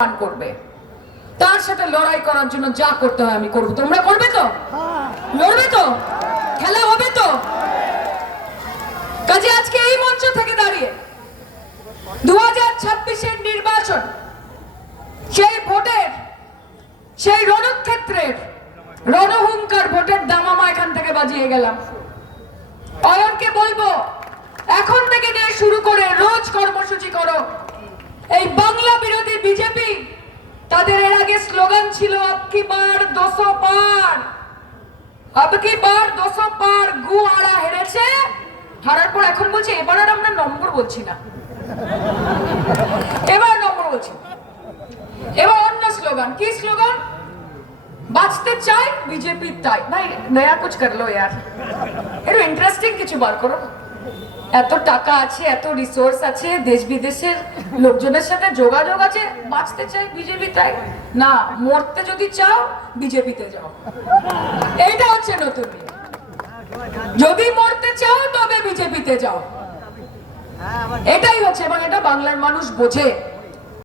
করবে, তার সাথে লড়াই করার জন্য যা করতে হয় আমি করব। তোমরা করবে তো? লড়বে তো? খেলা হবে তো? কাজে আজকে এই মঞ্চ থেকে দাঁড়িয়ে 2026-এর নির্বাচন, সেই ভোটের, সেই রণক্ষেত্রের রণহুঙ্কার ভোটের দামামা এখান থেকে বাজিয়ে গেলাম। অয়নকে বলবো, এখন থেকে নিয়ে শুরু করে রোজ কর্মসূচি করো। এই বাংলা বিরোধী বিজেপি, তাদের এর আগে স্লোগান ছিল আবকি বার 200 পার, আবকি বার 200 পার। গুয়াড়া হেরেছে, হারার পর এখন বলছে এবার আর আমরা নম্বর বলছি না, এবার নম্বর বলছি। এবার অন্য স্লোগান, কি স্লোগান? বাঁচতে চাই বিজেপি তাই। ভাই নয়া কুছ কর লো यार, একটু ইন্টারেস্টিং কিছু বার করো। এত টাকা আছে, এত রিসোর্স আছে, দেশ বিদেশের লোকজনের সাথে যোগাযোগ আছে, বাঁচতে চাই বিজেপি তাই না, মরতে যদি চাও বিজেপিতে যাও। এইটা হচ্ছে নতুন। যদি মরতে চাও তবে বিজেপিতে যাও, এটাই হচ্ছে। এবং এটা বাংলার মানুষ বোঝে।